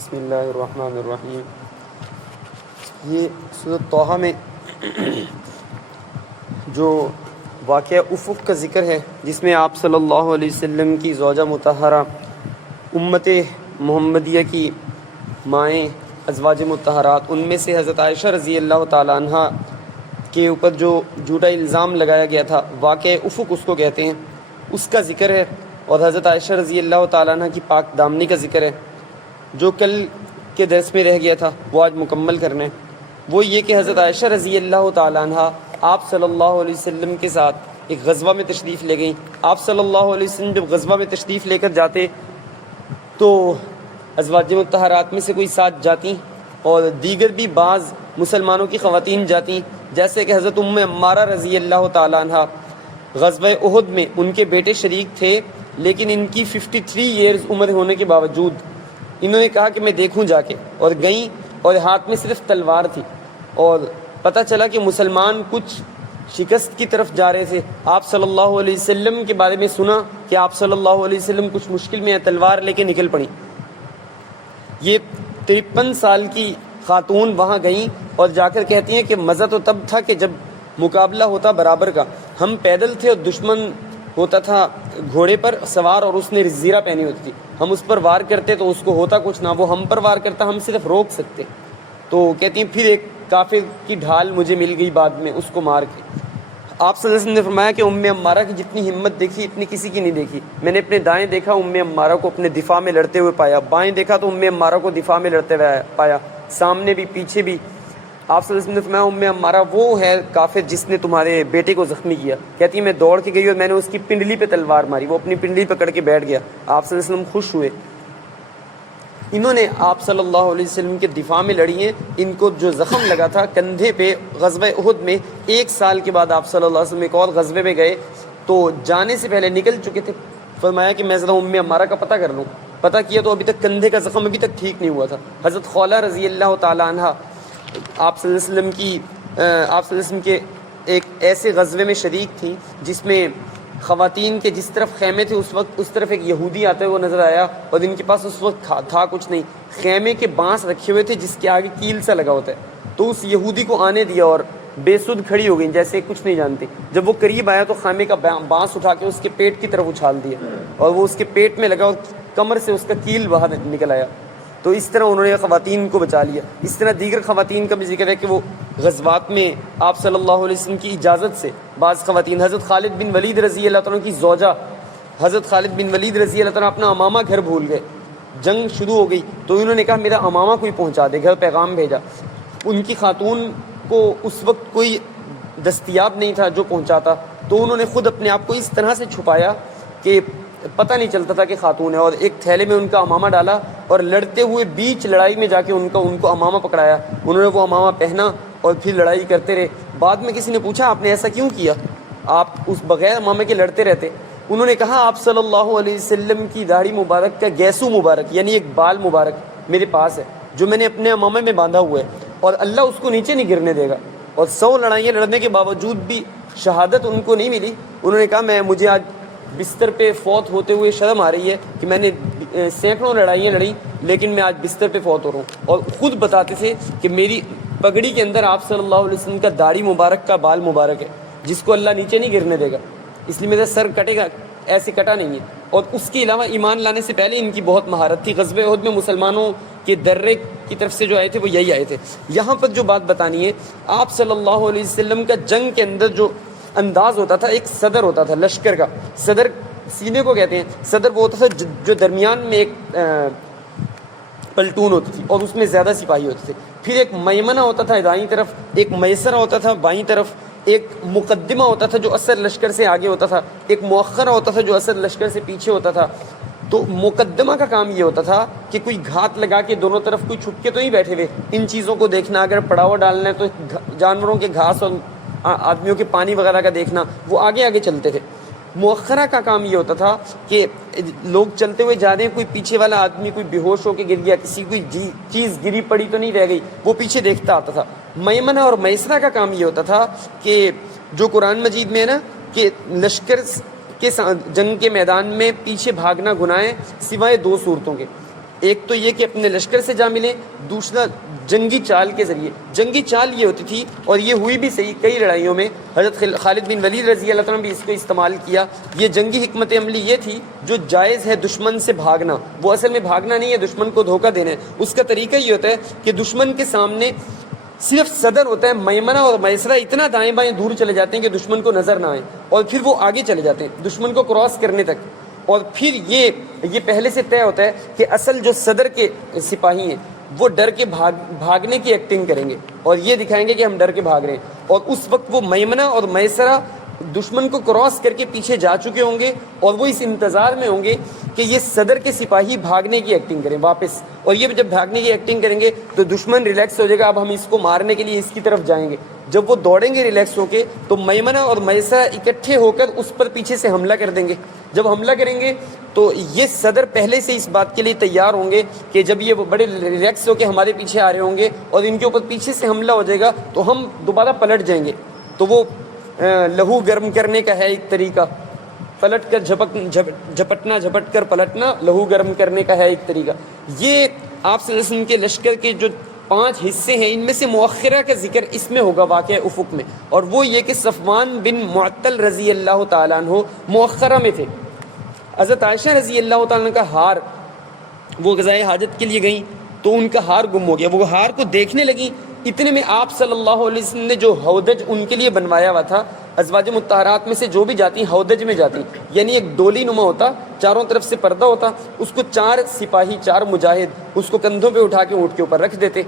بسم اللہ الرحمن الرحیم۔ یہ سورۃ طٰہٰ میں جو واقعہ افق کا ذکر ہے، جس میں آپ صلی اللہ علیہ وسلم کی زوجہ مطہرہ امت محمدیہ کی مائیں ازواج مطہرات، ان میں سے حضرت عائشہ رضی اللہ تعالیٰ عنہ کے اوپر جو جھوٹا الزام لگایا گیا تھا، واقعہ افق اس کو کہتے ہیں، اس کا ذکر ہے، اور حضرت عائشہ رضی اللہ تعالیٰ عنہ کی پاک دامنی کا ذکر ہے۔ جو کل کے درس میں رہ گیا تھا وہ آج مکمل کرنا ہے۔ وہ یہ کہ حضرت عائشہ رضی اللہ تعالیٰ عنہ آپ صلی اللہ علیہ وسلم کے ساتھ ایک غزوہ میں تشریف لے گئیں۔ آپ صلی اللہ علیہ وسلم جب غزوہ میں تشریف لے کر جاتے تو ازواج مطہرات میں سے کوئی ساتھ جاتی اور دیگر بھی بعض مسلمانوں کی خواتین جاتی، جیسے کہ حضرت ام عمارہ رضی اللہ تعالیٰ عنہ غزوہ احد میں ان کے بیٹے شریک تھے، لیکن ان کی 53 ایئرز عمر ہونے کے باوجود انہوں نے کہا کہ میں دیکھوں جا کے، اور گئیں، اور ہاتھ میں صرف تلوار تھی، اور پتہ چلا کہ مسلمان کچھ شکست کی طرف جا رہے تھے۔ آپ صلی اللہ علیہ وسلم کے بارے میں سنا کہ آپ صلی اللہ علیہ وسلم کچھ مشکل میں ہیں، تلوار لے کے نکل پڑیں۔ یہ 53 سال کی خاتون وہاں گئیں اور جا کر کہتی ہیں کہ مزہ تو تب تھا کہ جب مقابلہ ہوتا برابر کا، ہم پیدل تھے اور دشمن ہوتا تھا گھوڑے پر سوار اور اس نے زیرہ پہنی ہوتی تھی، ہم اس پر وار کرتے تو اس کو ہوتا کچھ نہ، وہ ہم پر وار کرتا، ہم صرف روک سکتے۔ تو کہتی ہیں پھر ایک کافر کی ڈھال مجھے مل گئی بعد میں، اس کو مار کے۔ آپ صلی اللہ علیہ وسلم نے فرمایا کہ ام عمارہ کی جتنی ہمت دیکھی اتنی کسی کی نہیں دیکھی۔ میں نے اپنے دائیں دیکھا ام عمارہ کو اپنے دفاع میں لڑتے ہوئے پایا، بائیں دیکھا تو ام عمارہ کو دفاع میں لڑتے ہوئے پایا، سامنے بھی پیچھے بھی۔ آپ صلی اللہ علیہ وسلم نے فرمایا ام عمارہ وہ ہے کافر جس نے تمہارے بیٹے کو زخمی کیا۔ کہتی ہے میں دوڑ کے گئی اور میں نے اس کی پنڈلی پہ تلوار ماری، وہ اپنی پنڈلی پکڑ کے بیٹھ گیا۔ آپ صلی اللہ علیہ وسلم خوش ہوئے۔ انہوں نے آپ صلی اللہ علیہ وسلم کے دفاع میں لڑی ہیں۔ ان کو جو زخم لگا تھا کندھے پہ غزوہ احد میں، 1 سال کے بعد آپ صلی اللہ علیہ وسلم ایک اور غزوے میں گئے تو جانے سے پہلے نکل چکے تھے، فرمایا کہ میں ذرا ام عمارہ کا پتہ کر لوں۔ پتہ کیا تو ابھی تک کندھے کا زخم ابھی تک ٹھیک نہیں ہوا تھا۔ حضرت خولہ رضی اللہ تعالیٰ عنہ آپ صلی اللہ علیہ وسلم کے ایک ایسے غزوے میں شریک تھیں جس میں خواتین کے جس طرف خیمے تھے اس وقت اس طرف ایک یہودی آتے ہوئے نظر آیا، اور ان کے پاس اس وقت تھا کچھ نہیں، خیمے کے بانس رکھے ہوئے تھے جس کے آگے کیل سا لگا ہوتا ہے۔ تو اس یہودی کو آنے دیا اور بے سدھ کھڑی ہو گئی جیسے کچھ نہیں جانتی۔ جب وہ قریب آیا تو خیمے کا بانس اٹھا کے اس کے پیٹ کی طرف اچھال دیا، اور وہ اس کے پیٹ میں لگا اور کمر سے اس کا کیل باہر نکل آیا۔ تو اس طرح انہوں نے خواتین کو بچا لیا۔ اس طرح دیگر خواتین کا بھی ذکر ہے کہ وہ غزوات میں آپ صلی اللہ علیہ وسلم کی اجازت سے بعض خواتین، حضرت خالد بن ولید رضی اللہ تعالیٰ کی زوجہ حضرت خالد بن ولید رضی اللہ تعالیٰ اپنا امامہ گھر بھول گئے، جنگ شروع ہو گئی تو انہوں نے کہا میرا امامہ کوئی پہنچا دے، گھر پیغام بھیجا۔ ان کی خاتون کو اس وقت کوئی دستیاب نہیں تھا جو پہنچاتا، تو انہوں نے خود اپنے آپ کو اس طرح سے چھپایا کہ پتہ نہیں چلتا تھا کہ خاتون ہے، اور ایک تھیلے میں ان کا امامہ ڈالا اور لڑتے ہوئے بیچ لڑائی میں جا کے ان کو امامہ پکڑایا۔ انہوں نے وہ امامہ پہنا اور پھر لڑائی کرتے رہے۔ بعد میں کسی نے پوچھا آپ نے ایسا کیوں کیا، آپ اس بغیر امامے کے لڑتے رہتے؟ انہوں نے کہا آپ صلی اللہ علیہ وسلم کی داڑھی مبارک کا گیسو مبارک یعنی ایک بال مبارک میرے پاس ہے جو میں نے اپنے امامے میں باندھا ہوا ہے، اور اللہ اس کو نیچے نہیں گرنے دے گا۔ اور 100 لڑائیاں لڑنے کے باوجود بھی شہادت ان کو نہیں ملی۔ انہوں نے کہا مجھے آج بستر پہ فوت ہوتے ہوئے شرم آ رہی ہے کہ میں نے سینکڑوں لڑائیاں لڑیں لیکن میں آج بستر پہ فوت ہو رہا ہوں۔ اور خود بتاتے تھے کہ میری پگڑی کے اندر آپ صلی اللہ علیہ وسلم کا داڑھی مبارک کا بال مبارک ہے جس کو اللہ نیچے نہیں گرنے دے گا، اس لیے میرا سر کٹے گا، ایسے کٹا نہیں ہے۔ اور اس کے علاوہ ایمان لانے سے پہلے ان کی بہت مہارت تھی۔ غزوہ احد میں مسلمانوں کے درے کی طرف سے جو آئے تھے وہ یہی آئے تھے۔ یہاں پر جو بات بتانی ہے، آپ صلی اللہ علیہ وسلم کا جنگ کے اندر جو انداز ہوتا تھا، ایک صدر ہوتا تھا لشکر کا، صدر سینے کو کہتے ہیں، صدر وہ ہوتا تھا جو درمیان میں ایک پلٹون ہوتی تھی اور اس میں زیادہ سپاہی ہوتے تھے، پھر ایک میمنہ ہوتا تھا دائیں طرف، ایک میسرہ ہوتا تھا بائیں طرف، ایک مقدمہ ہوتا تھا جو اثر لشکر سے آگے ہوتا تھا، ایک مؤخرہ ہوتا تھا جو اثر لشکر سے پیچھے ہوتا تھا۔ تو مقدمہ کا کام یہ ہوتا تھا کہ کوئی گھات لگا کے دونوں طرف کوئی چھپ کے تو نہیں بیٹھے ہوئے، ان چیزوں کو دیکھنا، اگر پڑاوا ڈالنا ہے تو جانوروں کے گھاس اور آدمیوں کے پانی وغیرہ کا دیکھنا، وہ آگے آگے چلتے تھے۔ مؤخرہ کا کام یہ ہوتا تھا کہ لوگ چلتے ہوئے جا رہے ہیں، کوئی پیچھے والا آدمی کوئی بے ہوش ہو کے گر گیا، کسی کوئی چیز گری پڑی تو نہیں رہ گئی، وہ پیچھے دیکھتا آتا تھا۔ میمنہ اور میسرہ کا کام یہ ہوتا تھا کہ جو قرآن مجید میں ہے نا کہ لشکر کے جنگ کے میدان میں پیچھے بھاگنا گناہ ہے سوائے 2 صورتوں کے، ایک تو یہ کہ اپنے لشکر سے جا ملیں، دوسرا جنگی چال کے ذریعے. جنگی چال یہ ہوتی تھی اور یہ ہوئی بھی صحیح کئی لڑائیوں میں. حضرت خالد بن ولید رضی اللہ عنہ نے بھی اس کو استعمال کیا. یہ جنگی حکمت عملی یہ تھی جو جائز ہے دشمن سے بھاگنا، وہ اصل میں بھاگنا نہیں ہے، دشمن کو دھوکہ دینا ہے. اس کا طریقہ یہ ہوتا ہے کہ دشمن کے سامنے صرف صدر ہوتا ہے، میمنہ اور میسرہ اتنا دائیں بائیں دور چلے جاتے ہیں کہ دشمن کو نظر نہ آئے، اور پھر وہ آگے چلے جاتے ہیں دشمن کو کراس کرنے تک. اور پھر یہ پہلے سے طے ہوتا ہے کہ اصل جو صدر کے سپاہی ہیں وہ ڈر کے بھاگنے کی ایکٹنگ کریں گے اور یہ دکھائیں گے کہ ہم ڈر کے بھاگ رہے ہیں. اور اس وقت وہ میمنہ اور میسرہ دشمن کو کراس کر کے پیچھے جا چکے ہوں گے اور وہ اس انتظار میں ہوں گے کہ یہ صدر کے سپاہی بھاگنے کی ایکٹنگ کریں واپس. اور یہ جب بھاگنے کی ایکٹنگ کریں گے تو دشمن ریلیکس ہو جائے گا، اب ہم اس کو مارنے کے لیے اس کی طرف جائیں گے. جب وہ دوڑیں گے ریلیکس ہو کے تو میمنہ اور میسرہ اکٹھے ہو کر اس پر پیچھے سے حملہ کر دیں گے. جب حملہ کریں گے تو یہ صدر پہلے سے اس بات کے لیے تیار ہوں گے کہ جب یہ بڑے ریلیکس ہو کے ہمارے پیچھے آ رہے ہوں گے اور ان کے اوپر پیچھے سے حملہ ہو جائے گا تو ہم دوبارہ پلٹ جائیں گے. تو وہ لہو گرم کرنے کا ہے ایک طریقہ، پلٹ کر جھپٹنا، جھپٹ کر پلٹنا، لہو گرم کرنے کا ہے ایک طریقہ. یہ آپ صلی اللہ علیہ وسلم کے لشکر کے جو 5 حصے ہیں ان میں سے مؤخرہ کا ذکر اس میں ہوگا واقعہ افق میں، اور وہ یہ کہ صفوان بن معطل رضی اللہ تعالیٰ عنہ مؤخرہ میں تھے. حضرت عائشہ رضی اللہ تعالیٰ عنہ کا ہار، وہ غزائے حاجت کے لیے گئیں تو ان کا ہار گم ہو گیا. وہ ہار کو دیکھنے لگیں، اتنے میں آپ صلی اللہ علیہ وسلم نے جو ہودج ان کے لیے بنوایا ہوا تھا، ازواج مطہرات میں سے جو بھی جاتی ہودج میں جاتی، یعنی ایک ڈولی نما ہوتا، چاروں طرف سے پردہ ہوتا، اس کو 4 سپاہی 4 مجاہد اس کو کندھوں پہ اٹھا کے اونٹ کے اوپر رکھ دیتے.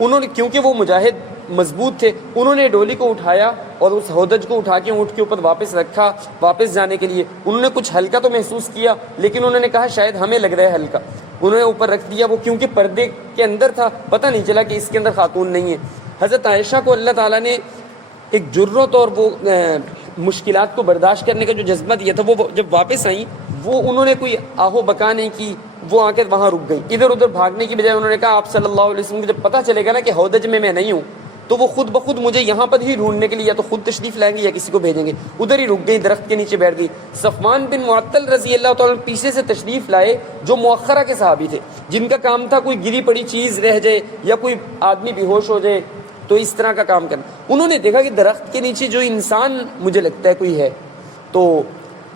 انہوں نے کیونکہ وہ مجاہد مضبوط تھے، انہوں نے ڈولی کو اٹھایا اور اس ہودج کو اٹھا کے اونٹ کے اوپر واپس رکھا. واپس جانے کے لیے انہوں نے کچھ ہلکا تو محسوس کیا، لیکن انہوں نے کہا شاید ہمیں لگ رہا ہے ہلکا. انہوں نے اوپر رکھ دیا، وہ کیونکہ پردے کے اندر تھا پتہ نہیں چلا کہ اس کے اندر خاتون نہیں ہے. حضرت عائشہ کو اللہ تعالیٰ نے ایک جرت اور وہ مشکلات کو برداشت کرنے کا جو جذبہ دیا تھا، وہ جب واپس آئیں وہ انہوں نے کوئی آہو بکا نہیں کی، وہ آ کے وہاں رک گئیں. ادھر ادھر بھاگنے کی بجائے انہوں نے کہا آپ صلی اللہ علیہ وسلم کو جب پتہ چلے گا نا کہ ہودج میں نہیں ہوں تو وہ خود بخود مجھے یہاں پر ہی ڈھونڈنے کے لیے یا تو خود تشریف لائیں گے یا کسی کو بھیجیں گے. ادھر ہی رک گئی، درخت کے نیچے بیٹھ گئی. صفوان بن معطل رضی اللہ تعالیٰ پیچھے سے تشریف لائے جو مؤخرہ کے صحابی تھے، جن کا کام تھا کوئی گری پڑی چیز رہ جائے یا کوئی آدمی بے ہوش ہو جائے تو اس طرح کا کام کرنا. انہوں نے دیکھا کہ درخت کے نیچے جو انسان مجھے لگتا ہے کوئی ہے، تو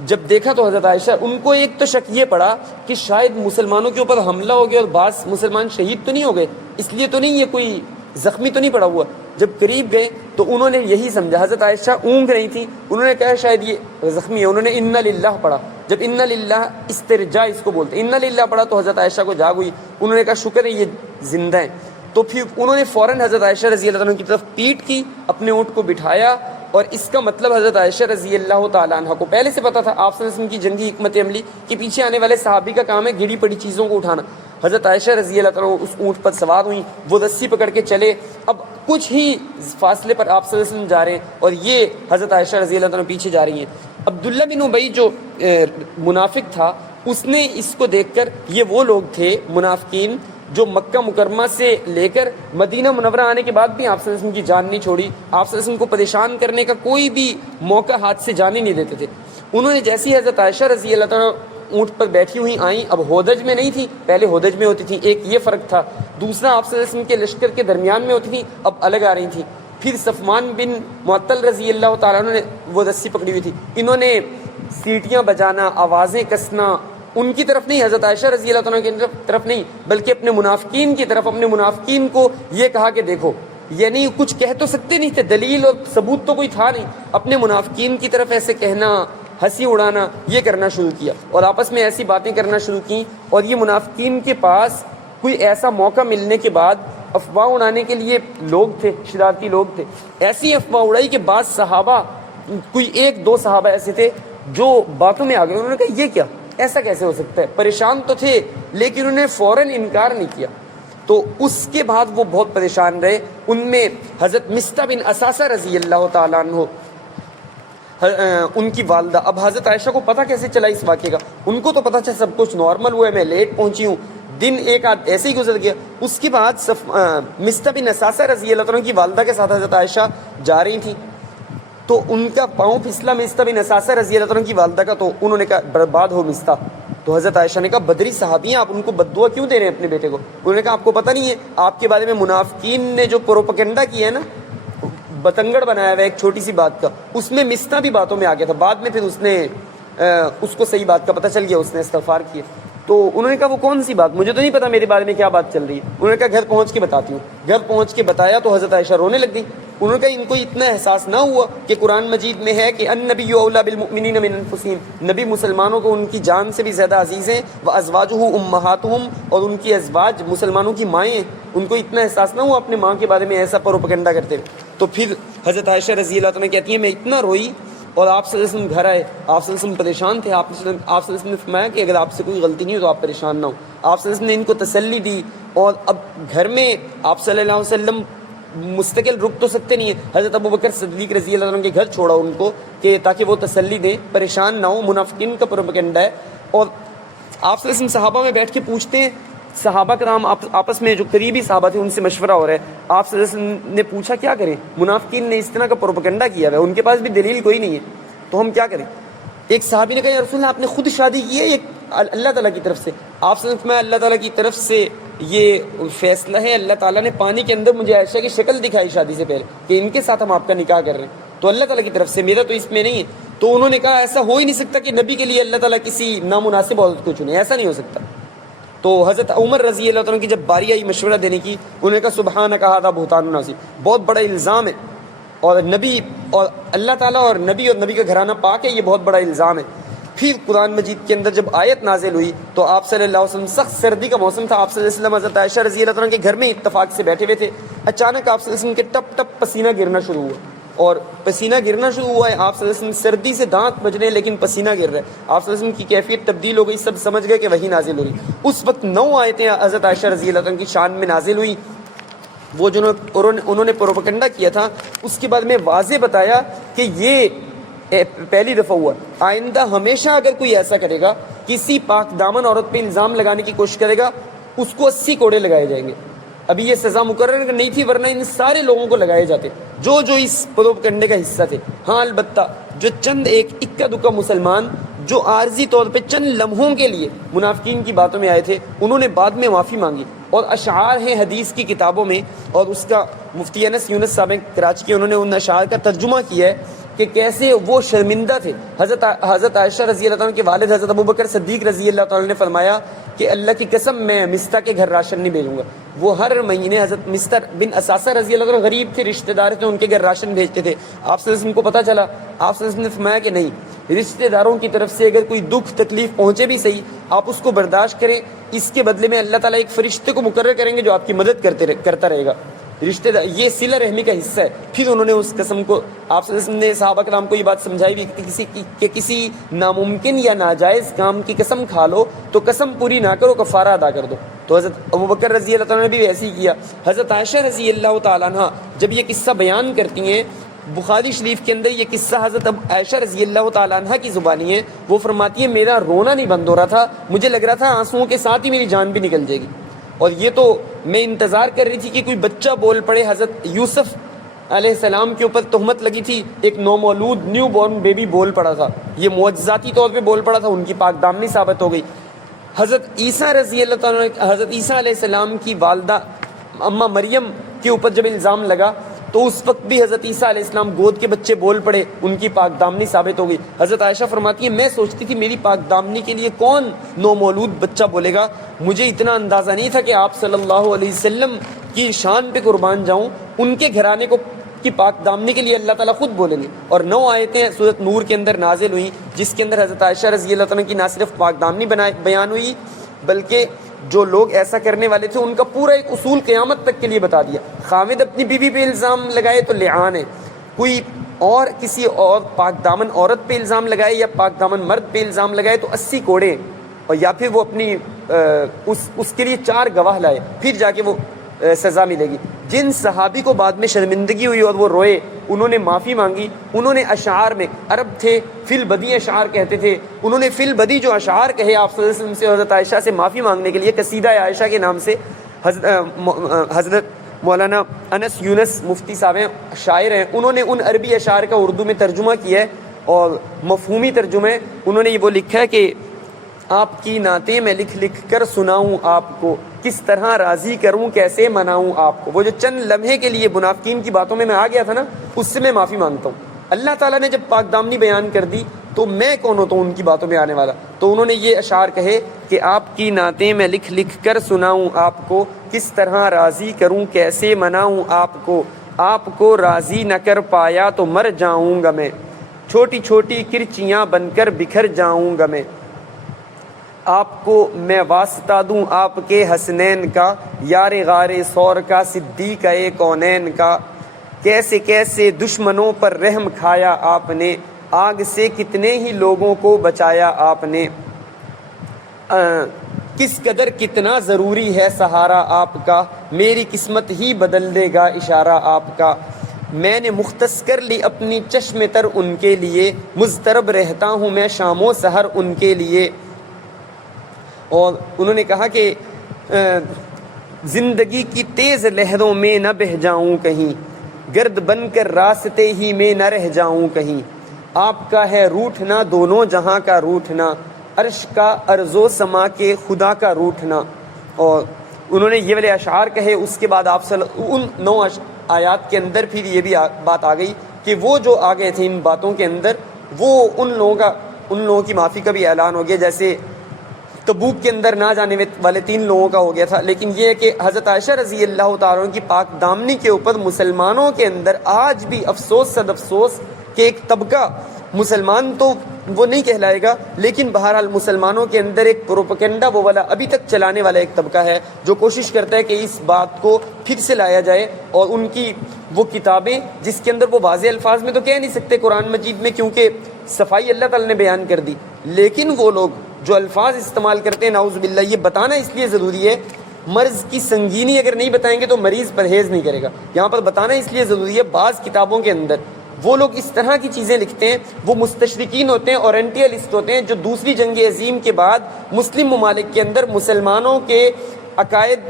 جب دیکھا تو حضرت عائشہ ان کو ایک تو شک یہ پڑا کہ شاید مسلمانوں کے اوپر حملہ ہو گیا اور بعض مسلمان شہید تو نہیں ہو گئے، اس لیے تو نہیں یہ کوئی زخمی تو نہیں پڑا ہوا. جب قریب گئے تو انہوں نے یہی سمجھا، حضرت عائشہ اونگ رہی تھی، انہوں نے کہا شاید یہ زخمی ہے، انہوں نے انا للہ پڑھا. جب انا للہ استرجاع اس کو بولتے، انا للہ پڑھا تو حضرت عائشہ کو جاگ ہوئی. انہوں نے کہا شکر ہے یہ زندہ ہیں. تو پھر انہوں نے فوراً حضرت عائشہ رضی اللہ عنہ کی طرف پیٹ کی، اپنے اونٹ کو بٹھایا. اور اس کا مطلب حضرت عائشہ رضی اللہ تعالیٰ عنہ کو پہلے سے پتا تھا آپ صلی اللہ علیہ وسلم کی جنگی حکمت عملی کہ پیچھے آنے والے صحابی کا کام ہے گڑی پڑی چیزوں کو اٹھانا. حضرت عائشہ رضی اللہ تعالیٰ اس اونٹ پر سوار ہوئیں، وہ رسی پکڑ کے چلے. اب کچھ ہی فاصلے پر آپ صلی اللہ علیہ وسلم جا رہے ہیں اور یہ حضرت عائشہ رضی اللہ تعالیٰ پیچھے جا رہی ہیں. عبداللہ بن ابی جو منافق تھا، اس نے اس کو دیکھ کر، یہ وہ لوگ تھے منافقین جو مکہ مکرمہ سے لے کر مدینہ منورہ آنے کے بعد بھی آپ صلی اللہ علیہ وسلم کی جان نہیں چھوڑی، آپ صلی اللہ علیہ وسلم کو پریشان کرنے کا کوئی بھی موقع ہاتھ سے جانے نہیں دیتے تھے. انہوں نے جیسی حضرت عائشہ رضی اللہ تعالیٰ اونٹ پر بیٹھی ہوئی آئیں، اب ہودج میں نہیں تھی، پہلے ہودج میں ہوتی تھی، ایک یہ فرق تھا. دوسرا آپ صلی اللہ علیہ وسلم کے لشکر کے درمیان میں ہوتی تھی، اب الگ آ رہی تھی. پھر صفوان بن معطل رضی اللہ تعالیٰ عنہ نے وہ رسی پکڑی ہوئی تھی، انہوں نے سیٹیاں بجانا، آوازیں کسنا، ان کی طرف نہیں، حضرت عائشہ رضی اللہ تعالیٰ کی طرف نہیں، بلکہ اپنے منافقین کی طرف، اپنے منافقین کو یہ کہا کہ دیکھو، یعنی کچھ کہہ تو سکتے نہیں تھے، دلیل اور ثبوت تو کوئی تھا نہیں، اپنے منافقین کی طرف ایسے کہنا، ہنسی اڑانا، یہ کرنا شروع کیا اور آپس میں ایسی باتیں کرنا شروع کی. اور یہ منافقین کے پاس کوئی ایسا موقع ملنے کے بعد افواہ اڑانے کے لیے لوگ تھے، شرارتی لوگ تھے. ایسی افواہ اڑائی کہ بعض صحابہ، کوئی 1-2 صحابہ ایسے تھے جو باتوں میں آ گئے. انہوں نے کہا یہ کیا، ایسا کیسے ہو سکتا ہے؟ پریشان تو تھے لیکن انہوں نے فوراً انکار نہیں کیا. تو اس کے بعد وہ بہت پریشان رہے. ان میں حضرت مصطح بن اساسہ رضی اللہ تعالیٰ عنہ، ان کی والدہ. اب حضرت عائشہ کو پتہ کیسے چلا اس واقعے کا؟ ان کو تو پتہ چلا سب کچھ نارمل ہوا ہے، میں لیٹ پہنچی ہوں، دن ایک آدھ ایسے ہی گزر گیا. اس کے بعد مصطح بن اساسہ رضی اللہ عنہ کی والدہ کے ساتھ حضرت عائشہ جا رہی تھیں تو ان کا پاؤں پھسلا مصطح بن اساسہ رضی اللہ عنہ کی والدہ کا، تو انہوں نے کہا برباد ہو مصطح، تو حضرت عائشہ نے کہا بدری صحابی ہیں، آپ ان کو بد دعا کیوں دے رہے ہیں اپنے بیٹے کو؟ انہوں نے کہا آپ کو پتہ نہیں ہے آپ کے بارے میں منافقین نے جو پروپیگنڈا کیا ہے نا، بتنگڑ بنایا ہوا ہے ایک چھوٹی سی بات کا، اس میں مستہ بھی باتوں میں آ گیا تھا، بعد میں پھر اس کو صحیح بات کا پتہ چل گیا، اس نے استغفار کیا۔ تو انہوں نے کہا وہ کون سی بات؟ مجھے تو نہیں پتا میرے بارے میں کیا بات چل رہی ہے۔ انہوں نے کہا گھر پہنچ کے بتاتی ہوں۔ گھر پہنچ کے بتایا تو حضرت عائشہ رونے لگ گئی۔ انہوں نے کہا ان کو اتنا احساس نہ ہوا کہ قرآن مجید میں ہے کہ النبی اولیٰ بالمؤمنین من انفسہم، نبی مسلمانوں کو ان کی جان سے بھی زیادہ عزیز ہیں، وازواجہ امہاتہم، اور ان کی ازواج مسلمانوں کی مائیں ہیں۔ ان کو اتنا احساس نہ ہوا اپنے ماں کے بارے میں ایسا پروپیگنڈا کرتے ہوئے۔ تو پھر حضرت عائشہ رضی اللہ عنہ کہتی ہیں میں اتنا روئی، اور آپ صلی اللہ علیہ وسلم گھر آئے، آپ صلی اللہ علیہ وسلم پریشان تھے، آپ صلی اللہ علیہ وسلم نے فرمایا کہ اگر آپ سے کوئی غلطی نہیں ہو تو آپ پریشان نہ ہو۔ آپ صلی اللہ علیہ وسلم نے ان کو تسلی دی، اور اب گھر میں آپ صلی اللہ علیہ وسلم مستقل رک تو سکتے نہیں ہیں، حضرت ابوبکر صدیق رضی اللہ عنہ کے گھر چھوڑا ان کو کہ تاکہ وہ تسلی دیں، پریشان نہ ہو، منافقین کا پروپیگنڈا ہے۔ اور آپ صلی اللہ علیہ وسلم صحابہ میں بیٹھ کے پوچھتے ہیں، صحابہ کرام آپس میں جو قریبی صحابہ تھے ان سے مشورہ ہو رہا ہے، آپ صلی اللہ علیہ وسلم نے پوچھا کیا کریں، منافقین نے اس طرح کا پروپیگنڈا کیا ہوا ہے، ان کے پاس بھی دلیل کوئی نہیں ہے، تو ہم کیا کریں؟ ایک صحابی نے کہا یا رسول اللہ آپ نے خود شادی کی ہے یہ اللہ تعالیٰ کی طرف سے؟ آپ صلی اللہ علیہ وسلم اللہ تعالیٰ کی طرف سے یہ فیصلہ ہے، اللہ تعالیٰ نے پانی کے اندر مجھے عائشہ کی شکل دکھائی شادی سے پہلے کہ ان کے ساتھ ہم آپ کا نکاح کر رہے ہیں، تو اللہ تعالیٰ کی طرف سے، میرا تو اس میں نہیں ہے۔ تو انہوں نے کہا ایسا ہو ہی نہیں سکتا کہ نبی کے لیے اللہ تعالیٰ کسی نامناسب عورت کو چنے، ایسا نہیں ہو سکتا۔ تو حضرت عمر رضی اللہ عنہ کی جب باری آئی مشورہ دینے کی، انہوں نے کہا سبحانک ھذا بہتان عظیم، بہت بڑا الزام ہے، اور نبی اور اللہ تعالیٰ اور نبی کا گھرانہ پاک ہے، یہ بہت بڑا الزام ہے۔ پھر قرآن مجید کے اندر جب آیت نازل ہوئی تو آپ صلی اللہ علیہ وسلم، سخت سردی کا موسم تھا، آپ صلی اللہ علیہ وسلم حضرت عائشہ رضی اللہ عنہ کے گھر میں اتفاق سے بیٹھے ہوئے تھے، اچانک آپ صلی اللہ علیہ وسلم کے ٹپ ٹپ پسینہ گرنا شروع ہوا، اور پسینہ گرنا شروع ہوا ہے، آپ صلی اللہ علیہ وسلم سردی سے دانت بج رہے ہیں لیکن پسینہ گر رہا ہے، آپ صلی اللہ علیہ وسلم کی کیفیت تبدیل ہو گئی، سب سمجھ گئے کہ وہی نازل ہو رہی۔ اس وقت 9 آیتیں حضرت عائشہ رضی اللہ عنہ کی شان میں نازل ہوئی، وہ جو انہوں نے پروپیگنڈا کیا تھا، اس کے بعد میں واضح بتایا کہ یہ پہلی دفعہ ہوا، آئندہ ہمیشہ اگر کوئی ایسا کرے گا، کسی پاک دامن عورت پہ الزام لگانے کی کوشش کرے گا، اس کو 80 کوڑے لگائے جائیں گے۔ ابھی یہ سزا مقرر نہیں تھی، ورنہ ان سارے لوگوں کو لگائے جاتے جو اس پروپیگنڈے کا حصہ تھے۔ ہاں البتہ جو چند ایک اکا دکا مسلمان جو عارضی طور پہ چند لمحوں کے لیے منافقین کی باتوں میں آئے تھے، انہوں نے بعد میں معافی مانگی، اور اشعار ہیں حدیث کی کتابوں میں، اور اس کا مفتی انس یونس صاحب کراچی کے، انہوں نے ان اشعار کا ترجمہ کیا ہے کہ کیسے وہ شرمندہ تھے۔ حضرت عائشہ رضی اللہ عنہ کے والد حضرت ابوبکر صدیق رضی اللہ عنہ نے فرمایا کہ اللہ کی قسم میں مستہ کے گھر راشن نہیں بھیجوں گا۔ وہ ہر مہینے حضرت مستر بن اساسہ رضی اللہ عنہ غریب تھے، رشتہ دار تھے، ان کے گھر راشن بھیجتے تھے۔ آپ صلی اللہ علیہ وسلم کو پتہ چلا، آپ صلی اللہ علیہ وسلم نے فرمایا کہ نہیں، رشتہ داروں کی طرف سے اگر کوئی دکھ تکلیف پہنچے بھی صحیح، آپ اس کو برداشت کریں، اس کے بدلے میں اللہ تعالیٰ ایک فرشتے کو مقرر کریں گے جو آپ کی مدد کرتا رہے گا۔ رشتہ دار یہ صلہ رحمی کا حصہ ہے۔ پھر انہوں نے اس قسم کو، آپ صلی اللہ علیہ وسلم نے صحابہ کرام کو یہ بات سمجھائی بھی کہ کسی ناممکن یا ناجائز کام کی قسم کھا لو تو قسم پوری نہ کرو، کفارہ ادا کر دو۔ تو حضرت ابوبکر رضی اللہ تعالیٰ نے بھی ایسے ہی کیا۔ حضرت عائشہ رضی اللہ تعالیٰ عنہ جب یہ قصہ بیان کرتی ہیں، بخاری شریف کے اندر یہ قصہ حضرت عائشہ رضی اللہ تعالیٰ عنہ کی زبانی ہے، وہ فرماتی ہے میرا رونا نہیں بند ہو رہا تھا، مجھے لگ رہا تھا آنسوؤں کے ساتھ ہی میری جان بھی نکل جائے گی، اور یہ تو میں انتظار کر رہی تھی کہ کوئی بچہ بول پڑے۔ حضرت یوسف علیہ السلام کے اوپر تہمت لگی تھی، ایک نومولود نیو بورن بیبی بول پڑا تھا، یہ معجزاتی طور پہ بول پڑا تھا، ان کی پاک دامنی ثابت ہو گئی۔ حضرت عیسیٰ رضی اللہ تعالیٰ حضرت عیسیٰ علیہ السلام کی والدہ اماں مریم کے اوپر جب الزام لگا تو اس وقت بھی حضرت عیسیٰ علیہ السلام گود کے بچے بول پڑے، ان کی پاک دامنی ثابت ہو گئی۔ حضرت عائشہ فرماتی ہے میں سوچتی تھی میری پاک دامنی کے لیے کون نومولود بچہ بولے گا، مجھے اتنا اندازہ نہیں تھا کہ آپ صلی اللہ علیہ وسلم کی شان پہ قربان جاؤں، ان کے گھرانے کو کی پاک دامنی کے لیے اللہ تعالیٰ خود بولیں گے۔ اور 9 آیتیں سورۃ نور کے اندر نازل ہوئیں، جس کے اندر حضرت عائشہ رضی اللہ عنہ کی نہ صرف پاک دامنی بیان ہوئی، بلکہ جو لوگ ایسا کرنے والے تھے ان کا پورا ایک اصول قیامت تک کے لیے بتا دیا۔ خامد اپنی بیوی پہ الزام لگائے تو لعان ہے، کوئی اور کسی اور پاک دامن عورت پہ الزام لگائے یا پاک دامن مرد پہ الزام لگائے تو 80 کوڑے، اور یا پھر وہ اپنی اس کے لیے 4 گواہ لائے، پھر جا کے وہ سزا ملے گی۔ جن صحابی کو بعد میں شرمندگی ہوئی اور وہ روئے، انہوں نے معافی مانگی، انہوں نے اشعار میں، عرب تھے فی البدی اشعار کہتے تھے، انہوں نے فی البدی جو اشعار کہے آپ صلی اللہ علیہ وسلم سے حضرت عائشہ سے معافی مانگنے کے لیے، قصیدہ عائشہ کے نام سے حضرت مولانا انس یونس مفتی صاحب ہیں، شاعر ہیں، انہوں نے ان عربی اشعار کا اردو میں ترجمہ کیا ہے، اور مفہومی ترجمہ ہے، انہوں نے یہ وہ لکھا ہے کہ آپ کی نعتیں میں لکھ لکھ کر سناؤں آپ کو، کس طرح راضی کروں کیسے مناؤں آپ کو۔ وہ جو چند لمحے کے لیے منافقین کی باتوں میں آ گیا تھا نا، اس سے میں معافی مانگتا ہوں۔ اللہ تعالیٰ نے جب پاک دامنی بیان کر دی تو میں کون ہوتا ہوں ان کی باتوں میں آنے والا؟ تو انہوں نے یہ اشعار کہے کہ آپ کی نعتیں میں لکھ لکھ کر سناؤں آپ کو، کس طرح راضی کروں کیسے مناؤں آپ کو راضی نہ کر پایا تو مر جاؤں گا میں، چھوٹی چھوٹی کرچیاں بن کر بکھر جاؤں گا میں۔ آپ کو میں واسطہ دوں آپ کے حسنین کا، یار غار ثور کا، صدیق کونین کا۔ کیسے کیسے دشمنوں پر رحم کھایا آپ نے، آگ سے کتنے ہی لوگوں کو بچایا آپ نے۔ کس قدر کتنا ضروری ہے سہارا آپ کا، میری قسمت ہی بدل دے گا اشارہ آپ کا۔ میں نے مختص کر لی اپنی چشم تر ان کے لیے، مضطرب رہتا ہوں میں شام و سحر ان کے لیے۔ اور انہوں نے کہا کہ زندگی کی تیز لہروں میں نہ بہہ جاؤں کہیں، گرد بن کر راستے ہی میں نہ رہ جاؤں کہیں۔ آپ کا ہے روٹھنا دونوں جہاں کا روٹھنا، عرش کا ارض و سما کے خدا کا روٹھنا۔ اور انہوں نے یہ والے اشعار کہے۔ اس کے بعد آپ ان 9 آیات کے اندر پھر یہ بھی بات آ گئی کہ وہ جو آ گئے تھے ان باتوں کے اندر، وہ ان لوگوں کی معافی کا بھی اعلان ہو گیا، جیسے تبوک کے اندر نہ جانے والے 3 لوگوں کا ہو گیا تھا۔ لیکن یہ ہے کہ حضرت عائشہ رضی اللہ تعالیٰ عنہ کی پاک دامنی کے اوپر مسلمانوں کے اندر آج بھی افسوس صد افسوس کہ ایک طبقہ، مسلمان تو وہ نہیں کہلائے گا، لیکن بہرحال مسلمانوں کے اندر ایک پروپیگنڈا وہ والا ابھی تک چلانے والا ایک طبقہ ہے جو کوشش کرتا ہے کہ اس بات کو پھر سے لایا جائے، اور ان کی وہ کتابیں جس کے اندر وہ واضح الفاظ میں تو کہہ نہیں سکتے قرآن مجید میں، کیونکہ صفائی اللہ تعالیٰ نے بیان کر دی، لیکن وہ لوگ جو الفاظ استعمال کرتے ہیں نعوذ باللہ، یہ بتانا اس لیے ضروری ہے، مرض کی سنگینی اگر نہیں بتائیں گے تو مریض پرہیز نہیں کرے گا۔ یہاں پر بتانا اس لیے ضروری ہے، بعض کتابوں کے اندر وہ لوگ اس طرح کی چیزیں لکھتے ہیں، وہ مستشرقین ہوتے ہیں، اورینٹیلسٹ ہوتے ہیں، جو دوسری جنگ عظیم کے بعد مسلم ممالک کے اندر مسلمانوں کے عقائد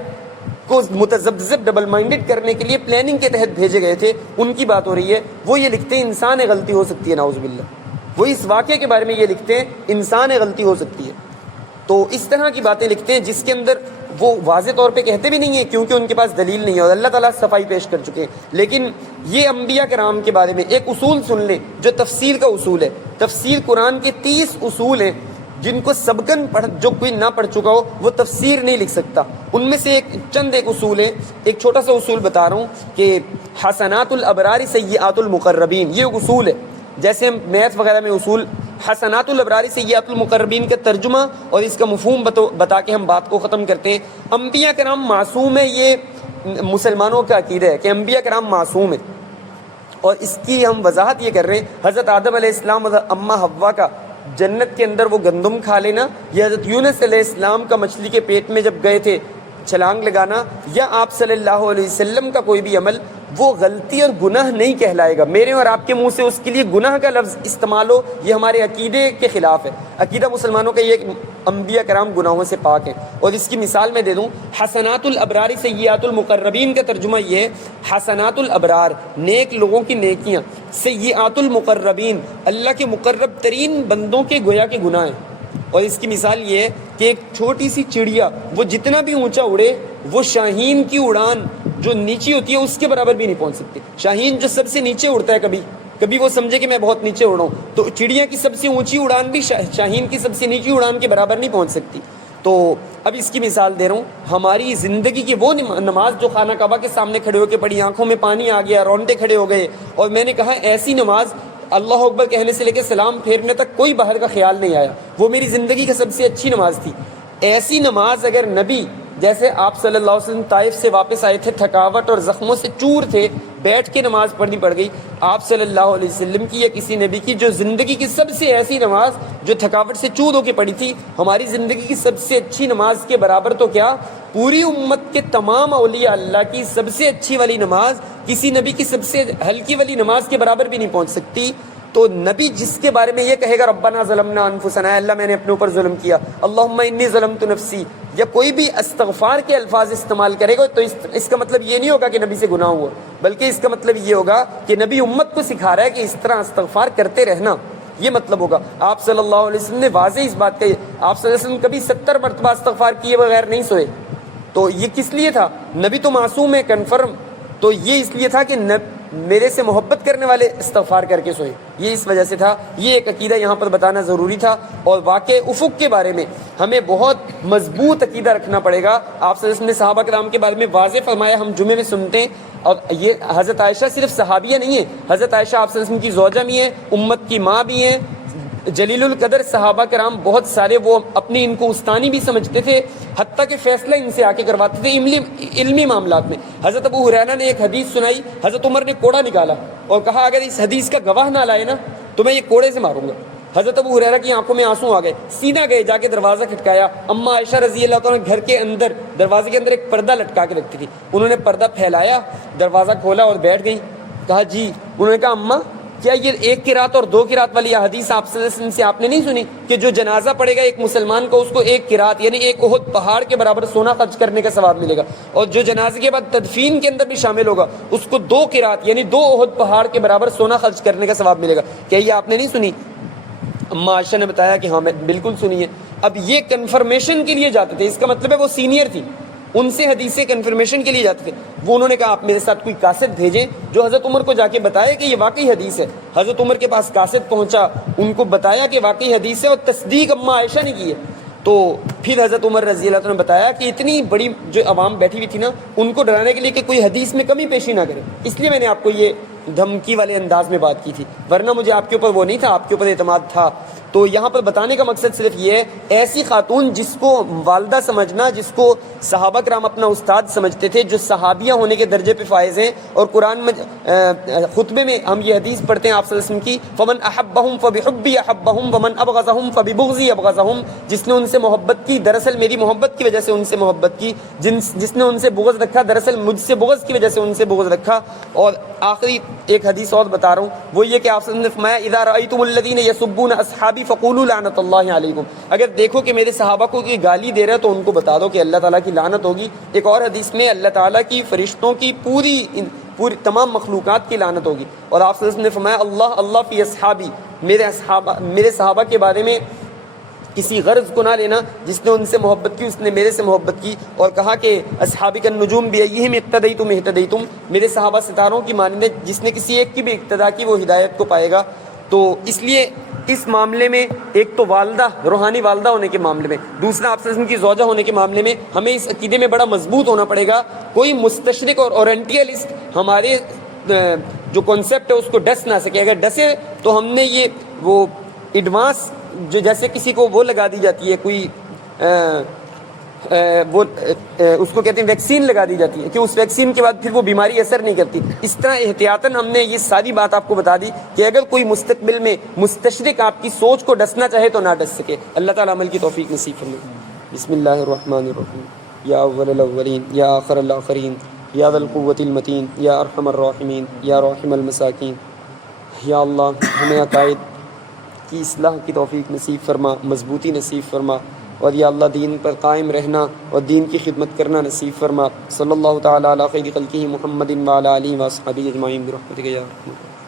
کو متذبذب ڈبل مائنڈڈ کرنے کے لیے پلاننگ کے تحت بھیجے گئے تھے، ان کی بات ہو رہی ہے۔ وہ یہ لکھتے ہیں انسان غلطی ہو سکتی ہے، نعوذ باللہ، وہ اس واقعے کے بارے میں یہ لکھتے ہیں انسان غلطی ہو سکتی ہے۔ تو اس طرح کی باتیں لکھتے ہیں جس کے اندر وہ واضح طور پہ کہتے بھی نہیں ہیں، کیونکہ ان کے پاس دلیل نہیں ہے، اور اللہ تعالیٰ صفائی پیش کر چکے ہیں۔ لیکن یہ انبیاء کرام کے بارے میں ایک اصول سن لیں جو تفسیر کا اصول ہے۔ تفسیر قرآن کے 30 اصول ہیں جن کو سبقاً جو کوئی نہ پڑھ چکا ہو وہ تفسیر نہیں لکھ سکتا۔ ان میں سے ایک اصول ہے، ایک چھوٹا سا اصول بتا رہا ہوں کہ حسنات الابرار سیئات المقربین، یہ اصول ہے۔ جیسے ہم میتھ وغیرہ میں اصول حسنات الابرار سیئات المقربین کا ترجمہ اور اس کا مفہوم بتا کے ہم بات کو ختم کرتے ہیں۔ انبیاء کرام معصوم ہے، یہ مسلمانوں کا عقیدہ ہے کہ انبیاء کرام معصوم ہیں، اور اس کی ہم وضاحت یہ کر رہے ہیں۔ حضرت آدم علیہ السلام اور اماں حوا کا جنت کے اندر وہ گندم کھا لینا، یا حضرت یونس علیہ السلام کا مچھلی کے پیٹ میں جب گئے تھے چھلانگ لگانا، یا آپ صلی اللہ علیہ وسلم کا کوئی بھی عمل، وہ غلطی اور گناہ نہیں کہلائے گا۔ میرے اور آپ کے منہ سے اس کے لیے گناہ کا لفظ استعمال ہو، یہ ہمارے عقیدے کے خلاف ہے۔ عقیدہ مسلمانوں کا یہ کہ انبیاء کرام گناہوں سے پاک ہیں، اور اس کی مثال میں دے دوں، حسنات الابرار سیئات المقربین کا ترجمہ یہ ہے، حسنات الابرار نیک لوگوں کی نیکیاں، سیئات المقربین اللہ کے مقرب ترین بندوں کے گویا کے گناہ ہیں۔ اور اس کی مثال یہ ہے کہ ایک چھوٹی سی چڑیا وہ جتنا بھی اونچا اڑے، وہ شاہین کی اڑان جو نیچی ہوتی ہے اس کے برابر بھی نہیں پہنچ سکتی۔ شاہین جو سب سے نیچے اڑتا ہے، کبھی وہ سمجھے کہ میں بہت نیچے اڑا ہوں، تو چڑیا کی سب سے اونچی اڑان بھی شاہین کی سب سے نیچی اڑان کے برابر نہیں پہنچ سکتی۔ تو اب اس کی مثال دے رہا ہوں، ہماری زندگی کی وہ نماز جو خانہ کعبہ کے سامنے کھڑے ہو کے پڑھی، آنکھوں میں پانی آ گیا، رونٹے کھڑے ہو گئے، اور میں نے کہا ایسی نماز اللہ اکبر کہنے سے لے کے سلام پھیرنے تک کوئی باہر کا خیال نہیں آیا، وہ میری زندگی کی سب سے اچھی نماز تھی۔ ایسی نماز اگر نبی جیسے آپ صلی اللہ علیہ وسلم طائف سے واپس آئے تھے، تھکاوٹ اور زخموں سے چور تھے، بیٹھ کے نماز پڑھنی پڑ گئی، آپ صلی اللہ علیہ وسلم کی یا کسی نبی کی جو زندگی کی سب سے ایسی نماز جو تھکاوٹ سے چور ہو کے پڑھی تھی، ہماری زندگی کی سب سے اچھی نماز کے برابر تو کیا پوری امت کے تمام اولیاء اللہ کی سب سے اچھی والی نماز کسی نبی کی سب سے ہلکی والی نماز کے برابر بھی نہیں پہنچ سکتی۔ تو نبی جس کے بارے میں یہ کہے گا ربنا ظلمنا انفسنا، اللہ میں نے اپنے اوپر ظلم کیا، اللہم انی ظلمت نفسی، یا کوئی بھی استغفار کے الفاظ استعمال کرے گا تو اس کا مطلب یہ نہیں ہوگا کہ نبی سے گناہ ہوا، بلکہ اس کا مطلب یہ ہوگا کہ نبی امت کو سکھا رہا ہے کہ اس طرح استغفار کرتے رہنا، یہ مطلب ہوگا. آپ صلی اللہ علیہ وسلم نے واضح اس بات کہی. آپ صلی اللہ علیہ وسلم کبھی 70 مرتبہ استغفار کیے بغیر نہیں سوئے. تو یہ کس لیے تھا؟ نبی تو معصوم ہے کنفرم. تو یہ اس لیے تھا کہ میرے سے محبت کرنے والے استغفار کر کے سوئے. یہ اس وجہ سے تھا. یہ ایک عقیدہ یہاں پر بتانا ضروری تھا. اور واقع افق کے بارے میں ہمیں بہت مضبوط عقیدہ رکھنا پڑے گا. آپ صلی اللہ علیہ وسلم نے صحابہ کرام کے بارے میں واضح فرمایا, ہم جمعے میں سنتے ہیں. اور یہ حضرت عائشہ صرف صحابیہ نہیں ہے, حضرت عائشہ آپ صلی اللہ علیہ وسلم کی زوجہ بھی ہیں, امت کی ماں بھی ہیں. جلیل القدر صحابہ کرام بہت سارے وہ اپنی ان کو استانی بھی سمجھتے تھے, حتیٰ کہ فیصلہ ان سے آ کے کرواتے تھے علمی معاملات میں. حضرت ابو ہریرہ نے ایک حدیث سنائی, حضرت عمر نے کوڑا نکالا اور کہا اگر اس حدیث کا گواہ نہ لائے نا تو میں یہ کوڑے سے ماروں گا. حضرت ابو ہریرہ کی آنکھوں میں آنسو آ گئے, سیدھا گئے, جا کے دروازہ کھٹکایا. اما عائشہ رضی اللہ تعالیٰ گھر کے اندر دروازے کے اندر ایک پردہ لٹکا کے رکھتی تھی. انہوں نے پردہ پھیلایا, دروازہ کھولا اور بیٹھ گئی. کہا جی. انہوں نے کہا اما کیا یہ 1 قرات اور 2 قرات والی حدیث آپ صلی اللہ علیہ وسلم سے آپ نے نہیں سنی کہ جو جنازہ پڑے گا ایک مسلمان کو, اس کو 1 قرات یعنی 1 احد پہاڑ کے برابر سونا خرچ کرنے کا ثواب ملے گا, اور جو جنازے کے بعد تدفین کے اندر بھی شامل ہوگا اس کو 2 قرات یعنی 2 احد پہاڑ کے برابر سونا خرچ کرنے کا ثواب ملے گا. کیا یہ آپ نے نہیں سنی؟ اما عائشہ نے بتایا کہ ہاں میں بالکل سنی ہے. اب یہ کنفرمیشن کے لیے جاتے تھے, اس کا مطلب ہے وہ سینئر تھی, ان سے حدیثیں کنفرمیشن کے لیے جاتے تھے. وہ انہوں نے کہا آپ میرے ساتھ کوئی کاسٹ بھیجیں جو حضرت عمر کو جا کے بتائے کہ یہ واقعی حدیث ہے. حضرت عمر کے پاس کاسٹ پہنچا, ان کو بتایا کہ واقعی حدیث ہے, اور تصدیق اما عائشہ نے کی ہے. تو پھر حضرت عمر رضی اللہ عنہ نے بتایا کہ اتنی بڑی جو عوام بیٹھی ہوئی تھی نا, ان کو ڈرانے کے لیے کہ کوئی حدیث میں کمی پیشی نہ کرے, اس لیے میں نے آپ کو یہ دھمکی والے انداز میں بات کی تھی, ورنہ مجھے آپ کے اوپر وہ نہیں تھا, آپ کے اوپر اعتماد تھا. تو یہاں پر بتانے کا مقصد صرف یہ ہے, ایسی خاتون جس کو والدہ سمجھنا, جس کو صحابہ کرام اپنا استاد سمجھتے تھے, جو صحابیہ ہونے کے درجے پہ فائز ہیں. اور قرآن میں خطبے میں ہم یہ حدیث پڑھتے ہیں آپ صلی اللہ علیہ وسلم کی, فمن احبہم فبحبی احبہم ومن ابغضہم فببغضی ابغضہم. جس نے ان سے محبت کی دراصل میری محبت کی وجہ سے ان سے محبت کی, جس نے ان سے بغض رکھا دراصل مجھ سے بغض کی وجہ سے ان سے بغض رکھا. اور آخری ایک حدیث اور بتا رہا ہوں, وہ یہ کہ آپ صلی اللہ علیہ وسلم نے فرمایا اذا رأیتم الذین یسبون اصحابی فقولوا لعنت اللہ علیکم. اگر دیکھو کہ میرے صحابہ کو کوئی گالی دے رہا ہے تو ان کو بتا دو کہ اللہ تعالیٰ کی لعنت ہوگی. ایک اور حدیث میں اللہ تعالیٰ کی فرشتوں کی پوری تمام مخلوقات کی لعنت ہوگی. اور آپ صلی اللہ علیہ وسلم نے فرمایا اللہ اللہ فی اصحابی, میرے صحابہ کے بارے میں کسی غرض کو نہ لینا, جس نے ان سے محبت کی اس نے میرے سے محبت کی. اور کہا کہ اصحابی النجوم بایہم اقتدیتم اہتدیتم, میرے صحابہ ستاروں کی مانند, جس نے کسی ایک کی بھی اقتدا کی وہ ہدایت کو پائے گا. تو اس لیے اس معاملے میں ایک تو والدہ, روحانی والدہ ہونے کے معاملے میں, دوسرا آپ صلی اللہ علیہ وسلم کی زوجہ ہونے کے معاملے میں ہمیں اس عقیدے میں بڑا مضبوط ہونا پڑے گا. کوئی مستشرق اور اورینٹیلسٹ ہمارے جو کانسیپٹ ہے اس کو ڈس نہ سکے. اگر ڈسے تو ہم نے یہ وہ ایڈوانس جو جیسے کسی کو وہ لگا دی جاتی ہے, کوئی وہ اس کو کہتے ہیں ویکسین لگا دی جاتی ہے کہ اس ویکسین کے بعد پھر وہ بیماری اثر نہیں کرتی. اس طرح احتیاطاً ہم نے یہ ساری بات آپ کو بتا دی کہ اگر کوئی مستقبل میں مستشرق آپ کی سوچ کو ڈسنا چاہے تو نہ ڈس سکے. اللہ تعالیٰ عمل کی توفیق نصیب فرمائے. بسم اللہ الرحمن الرحیم. یا اول الاولین یا آخر الاخرین یا ذا القوۃ المتین یا ارحم الراحمین یا راحم المساکین. یا اللہ ہمیں عقائد کی اصلاح کی توفیق نصیب فرما, مضبوطی نصیب فرما, اور یا اللہ دین پر قائم رہنا اور دین کی خدمت کرنا نصیب فرما. صلی اللہ تعالیٰ علی خیر خلقہ محمد وعلی آلہ واصحابہ اجمعین برحمتک یا ارحم الراحمین.